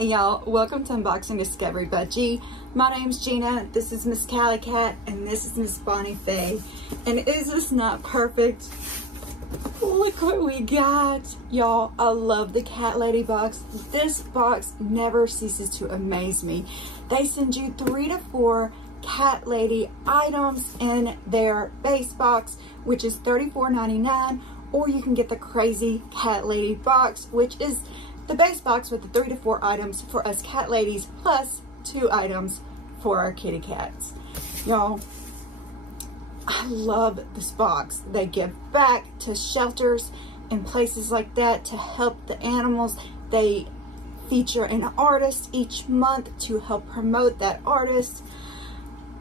Hey y'all, welcome to Unboxing Discovery by G. My name's Gina, this is Miss Callie Cat, and this is Miss Bonnie Faye. And is this not perfect? Look what we got. Y'all, I love the CatLadyBox. This box never ceases to amaze me. They send you 3 to 4 Cat Lady items in their base box, which is $34.99, or you can get the crazy Cat Lady box, which is the base box with the 3 to 4 items for us cat ladies, plus 2 items for our kitty cats. Y'all, I love this box. They give back to shelters and places like that to help the animals. They feature an artist each month to help promote that artist.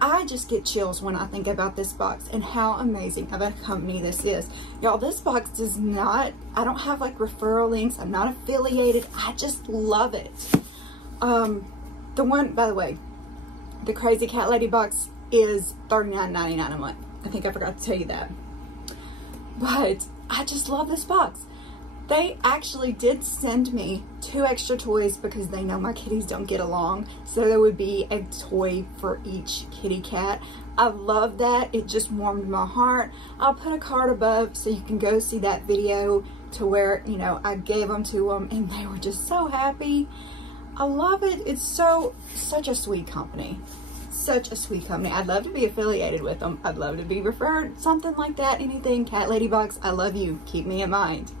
I just get chills when I think about this box and how amazing of a company this is. Y'all, this box does not, I don't have like referral links. I'm not affiliated. I just love it. The one, by the way, the crazy Cat Lady box is $39.99 a month. I think I forgot to tell you that. But I just love this box. They actually did send me 2 extra toys because they know my kitties don't get along. So there would be a toy for each kitty cat. I love that. It just warmed my heart. I'll put a card above so you can go see that video to where, you know, I gave them to them and they were just so happy. I love it. It's such a sweet company. Such a sweet company. I'd love to be affiliated with them. I'd love to be referred, something like that. Anything. CatLadyBox, I love you. Keep me in mind.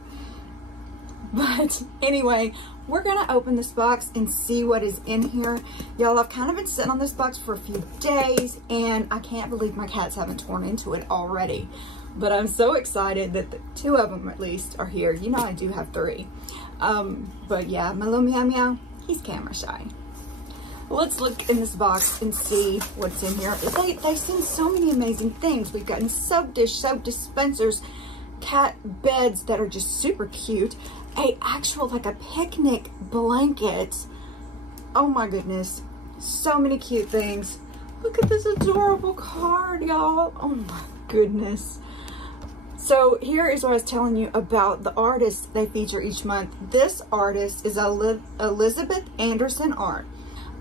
But anyway, we're gonna open this box and see what is in here. Y'all, I've kind of been sitting on this box for a few days and I can't believe my cats haven't torn into it already. But I'm so excited that 2 of them at least are here. You know I do have 3. But yeah, my little Meow Meow, he's camera shy. Let's look in this box and see what's in here. They send so many amazing things. We've gotten soap dish, soap dispensers, cat beds that are just super cute, like a picnic blanket. Oh my goodness, so many cute things. Look at this adorable card, y'all. Oh my goodness. So here is what I was telling you about the artists they feature each month. This artist is Elizabeth Anderson art.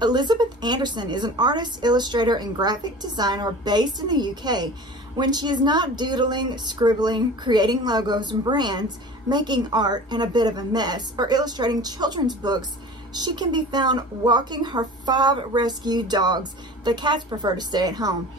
Elizabeth Anderson is an artist, illustrator, and graphic designer based in the UK. When she is not doodling, scribbling, creating logos and brands, making art and a bit of a mess, or illustrating children's books, she can be found walking her 5 rescued dogs, the cats prefer to stay at home,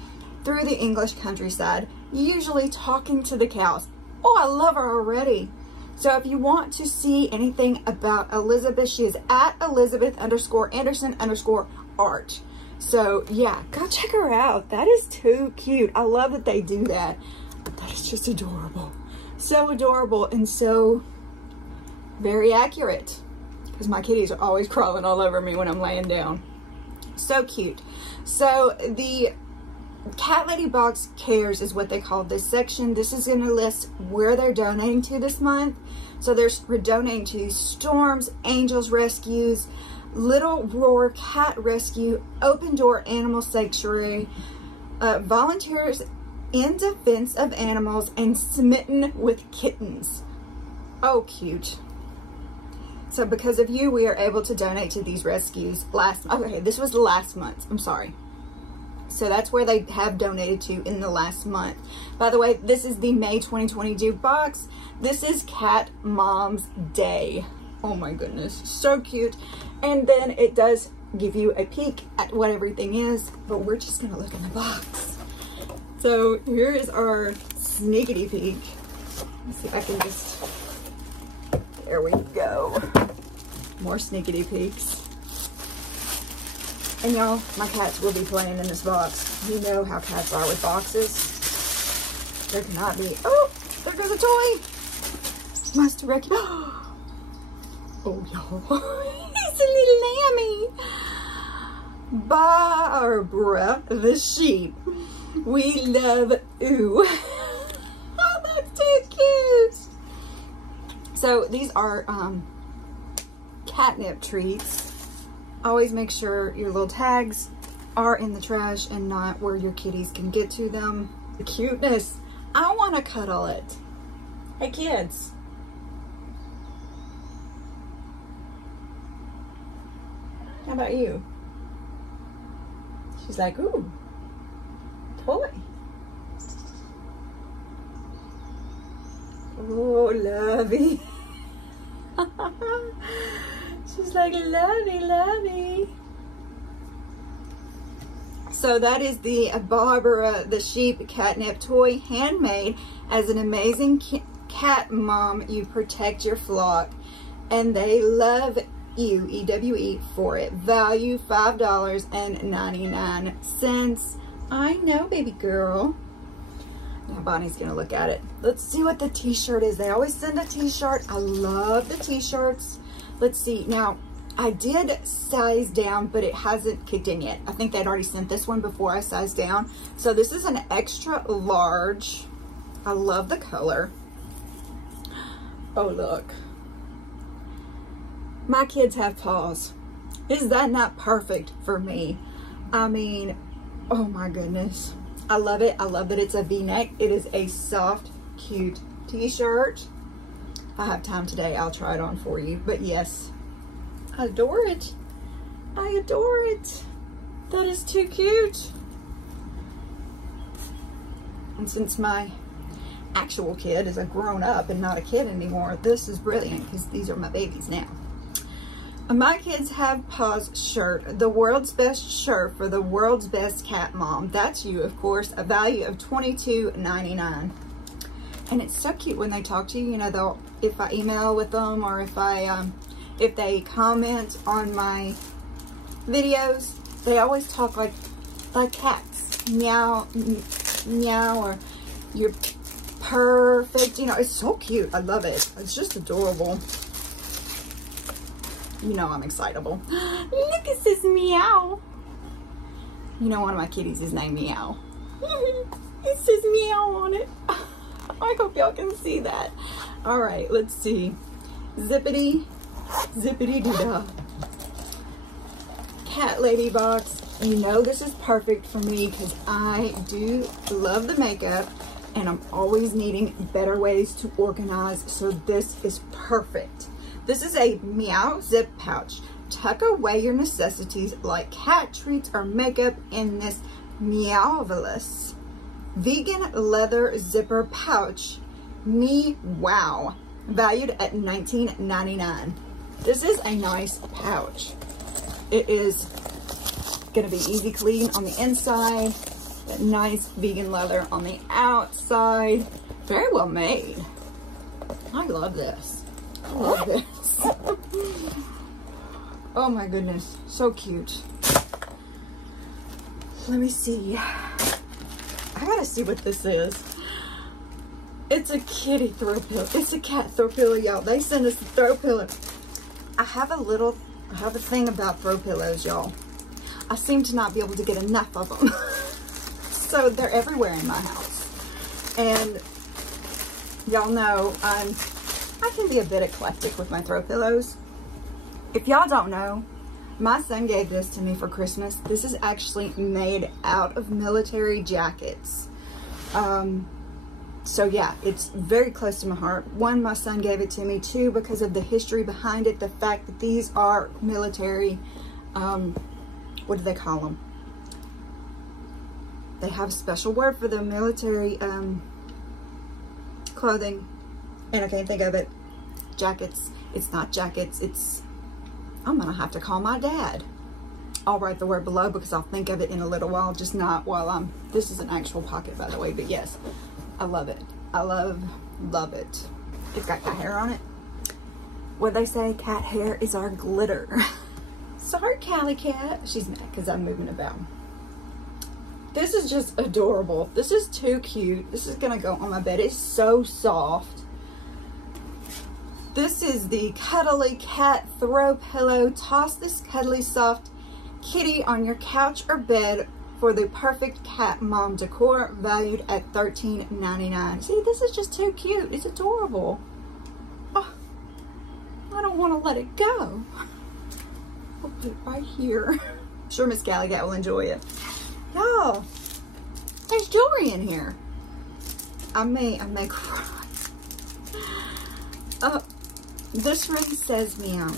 through the English countryside, usually talking to the cows. Oh, I love her already. So if you want to see anything about Elizabeth, she is at Elizabeth_Anderson_art. So yeah, go check her out. That is too cute. I love that they do that. That is just adorable. So adorable and so very accurate. Because my kitties are always crawling all over me when I'm laying down. So cute. So the CatLadyBox Cares is what they call this section. This is going to list where they're donating to this month. So we're donating to Storms, Angels Rescues, Little Roar Cat Rescue, Open Door Animal Sanctuary, Volunteers in Defense of Animals, and Smitten with Kittens. Oh, cute. So because of you, we are able to donate to these rescues okay, this was last month. I'm sorry. So that's where they have donated to in the last month. By the way, this is the May 2022 box. This is Cat Mom's Day. Oh my goodness, so cute. And then it does give you a peek at what everything is, but we're just gonna look in the box. So here is our sneakity peek. Let's see if I can just, there we go. More sneakity peeks. And y'all, my cats will be playing in this box. You know how cats are with boxes. There cannot be, oh, there goes a toy. Must recognize. Oh, y'all. He's a little lammy. Baaabara, the sheep. We love ooh. Oh, that's too cute. So these are catnip treats. Always make sure your little tags are in the trash and not where your kitties can get to them. The cuteness. I want to cuddle it. Hey, kids. about you? She's like, ooh, toy. Oh, lovey. She's like, lovey, lovey. So that is the Baaabara, the sheep catnip toy, handmade. As an amazing cat mom, you protect your flock, and they love you, EWE, for it. Value $5.99. I know, baby girl. Now Bonnie's gonna look at it. Let's see what the t-shirt is. They always send a t-shirt. I love the t-shirts. Let's see. Now, I did size down, but it hasn't kicked in yet. I think they'd already sent this one before I sized down. So this is an extra large. I love the color. Oh, look. My kids have paws. Is that not perfect for me? I mean, oh my goodness. I love it. I love that it's a V-neck. It is a soft, cute t-shirt. If I have time today, I'll try it on for you. But yes, I adore it. I adore it. That is too cute. And since my actual kid is a grown-up and not a kid anymore, this is brilliant because these are my babies now. My kids have Paws shirt, the world's best shirt for the world's best cat mom. That's you, of course. A value of $22.99. And it's so cute when they talk to you. You know, they'll, if I email with them, or if they comment on my videos, they always talk like cats. Meow, meow, or you're perfect. You know, it's so cute. I love it. It's just adorable. You know I'm excitable. Look, it says meow. You know one of my kitties is named Meow. It says meow on it. I hope y'all can see that. All right, let's see. Zippity, zippity doo dah. CatLadyBox. You know this is perfect for me because I do love the makeup and I'm always needing better ways to organize. So this is perfect. This is a Meow Zip Pouch. Tuck away your necessities like cat treats or makeup in this meowvelous vegan leather zipper pouch. Wow. Valued at $19.99. This is a nice pouch. It is going to be easy clean on the inside. That nice vegan leather on the outside. Very well made. I love this. I love this. Oh my goodness, so cute. Let me see. I gotta see what this is. It's a kitty throw pillow. It's a cat throw pillow, y'all. They send us a throw pillow. I have a thing about throw pillows, y'all. I seem to not be able to get enough of them. So they're everywhere in my house. And y'all know I can be a bit eclectic with my throw pillows. If y'all don't know, my son gave this to me for Christmas. This is actually made out of military jackets. So yeah, it's very close to my heart. One, my son gave it to me. Two, because of the history behind it, the fact that these are military, what do they call them? They have a special word for the military clothing, and I can't think of it. Jackets. It's not jackets. It's, I'm gonna have to call my dad. I'll write the word below because I'll think of it in a little while, just not while I'm, this is an actual pocket, by the way, but yes, I love it. I love it. It's got cat hair on it. What they say, cat hair is our glitter. Sorry, Callie Cat. She's mad because I'm moving about. This is just adorable. This is too cute. This is gonna go on my bed. It's so soft. This is the Cuddly Cat Throw Pillow. Toss this cuddly soft kitty on your couch or bed for the perfect cat mom decor, valued at $13.99. See, this is just too cute. It's adorable. Oh, I don't want to let it go. I'll put it right here. I'm sure Miss Callie Cat will enjoy it. Y'all, there's jewelry in here. I may cry. This ring says meow.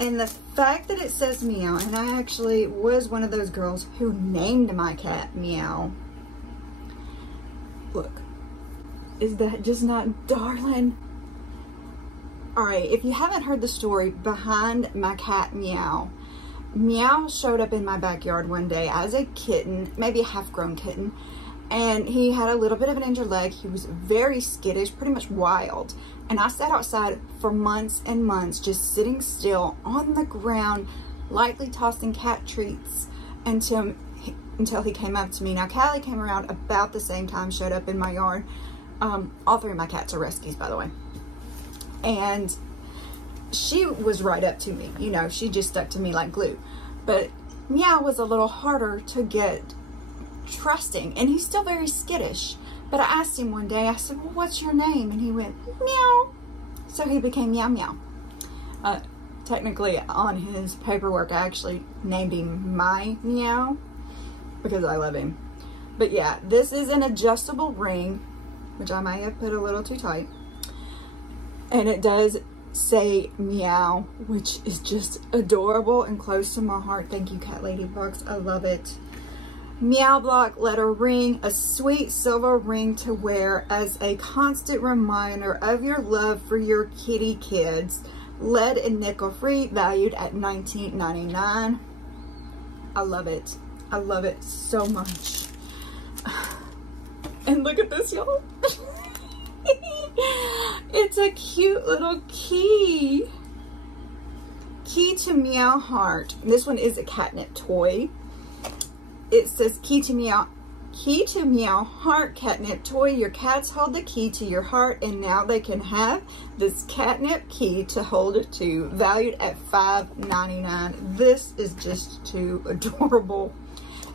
And the fact that it says Meow, and I actually was one of those girls who named my cat Meow. Look, is that just not darling? Alright, if you haven't heard the story behind my cat Meow, Meow showed up in my backyard one day as a kitten, maybe a half-grown kitten, and he had a little bit of an injured leg. He was very skittish, pretty much wild. And I sat outside for months and months, just sitting still on the ground, lightly tossing cat treats until he came up to me. Now, Callie came around about the same time, showed up in my yard. All three of my cats are rescues, by the way. And she was right up to me. You know, she just stuck to me like glue. But Meow was a little harder to get trusting, and he's still very skittish. But I asked him one day, I said, well, what's your name? And he went, Meow. So he became Meow Meow. Technically, on his paperwork, I actually named him My Meow because I love him. But yeah, this is an adjustable ring, which I may have put a little too tight. And it does say Meow, which is just adorable and close to my heart. Thank you, CatLadyBox. I love it. Meow block letter ring, a sweet silver ring to wear as a constant reminder of your love for your kitty kids. Lead and nickel free, valued at $19.99. I love it. I love it so much. And look at this, y'all. It's a cute little key. Key to Meow Heart. This one is a catnip toy. It says key to Meow Heart catnip toy. Your cats hold the key to your heart, and now they can have this catnip key to hold it to, valued at $5.99. This is just too adorable.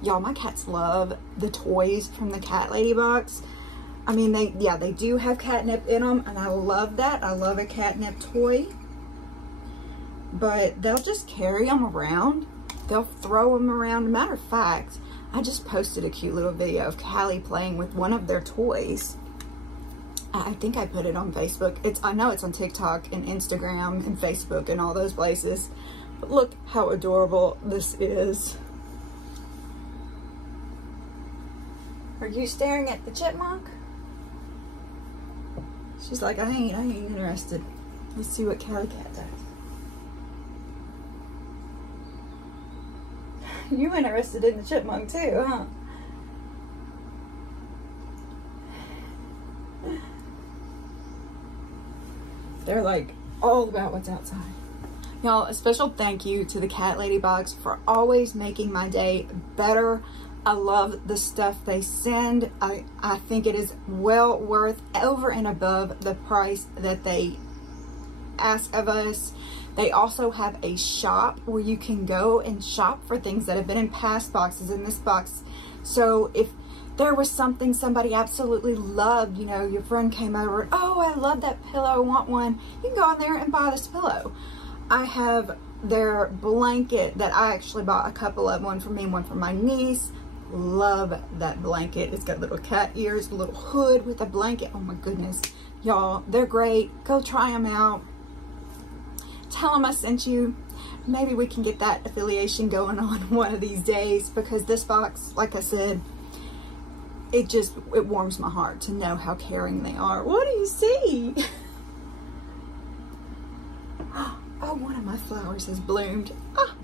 Y'all, my cats love the toys from the CatLadyBox. I mean, they do have catnip in them, and I love that. I love a catnip toy. But they'll just carry them around. They'll throw them around. Matter of fact, I just posted a cute little video of Callie playing with one of their toys. I think I put it on Facebook. I know it's on TikTok and Instagram and Facebook and all those places. But look how adorable this is. Are you staring at the chipmunk? She's like, I ain't interested. Let's see what Callie Cat does. You interested in the chipmunk too, huh? They're like all about what's outside. Y'all, a special thank you to the CatLadyBox for always making my day better. I love the stuff they send. I think it is well worth over and above the price that they ask of us. They also have a shop where you can go and shop for things that have been in past boxes in this box. So if there was something somebody absolutely loved, you know, your friend came over, oh, I love that pillow, I want one, you can go in there and buy this pillow. I have their blanket that I actually bought a couple of, one for me and one for my niece. Love that blanket. It's got little cat ears, a little hood with a blanket. Oh my goodness. Y'all, they're great. Go try them out. Tell them I sent you. Maybe we can get that affiliation going on one of these days, because this box, like I said, it warms my heart to know how caring they are. What do you see? Oh, one of my flowers has bloomed. Ah.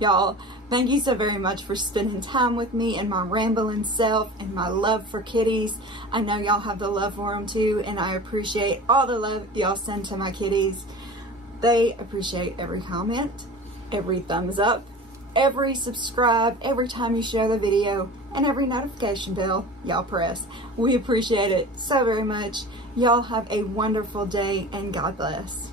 Y'all, thank you so very much for spending time with me and my rambling self and my love for kitties. I know y'all have the love for them too, and I appreciate all the love y'all send to my kitties. They appreciate every comment, every thumbs up, every subscribe, every time you share the video, and every notification bell y'all press. We appreciate it so very much. Y'all have a wonderful day, and God bless.